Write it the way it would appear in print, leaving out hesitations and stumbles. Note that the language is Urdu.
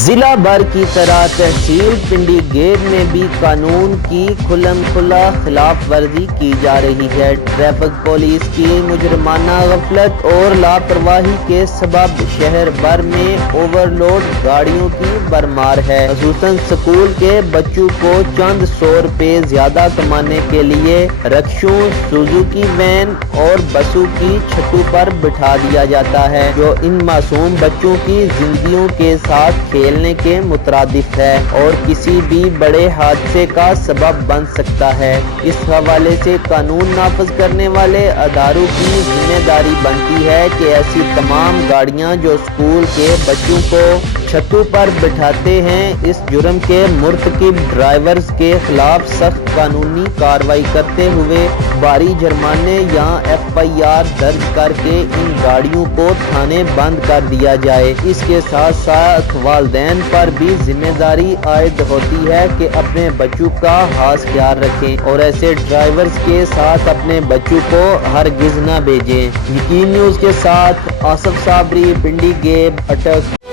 ضلع بھر کی طرح تحصیل پنڈی گیب میں بھی قانون کی کھلم کھلا خلاف ورزی کی جا رہی ہے۔ ٹریفک پولیس کی مجرمانہ غفلت اور لاپرواہی کے سبب شہر بھر میں اوور لوڈ گاڑیوں کی بھرمار ہے۔ خصوصاً اسکول کے بچوں کو چند سو روپے زیادہ کمانے کے لیے رکشوں، سوزوکی وین اور بسوں کی چھتوں پر بٹھا دیا جاتا ہے، جو ان معصوم بچوں کی زندگیوں کے ساتھ کھیلنے کے مترادف ہے اور کسی بھی بڑے حادثے کا سبب بن سکتا ہے۔ اس حوالے سے قانون نافذ کرنے والے اداروں کی ذمہ داری بنتی ہے کہ ایسی تمام گاڑیاں جو اسکول کے بچوں کو چھتوں پر بٹھاتے ہیں، اس جرم کے مرتکب ڈرائیورز کے خلاف سخت قانونی کارروائی کرتے ہوئے بھاری جرمانے یا FIR درج کر کے ان گاڑیوں کو تھانے بند کر دیا جائے۔ اس کے ساتھ ساتھ والدین پر بھی ذمہ داری عائد ہوتی ہے کہ اپنے بچوں کا خاص خیال رکھیں اور ایسے ڈرائیورز کے ساتھ اپنے بچوں کو ہرگز نہ بھیجیں۔ یقین نیوز کے ساتھ آصف صابری، پنڈی گیب، اٹک۔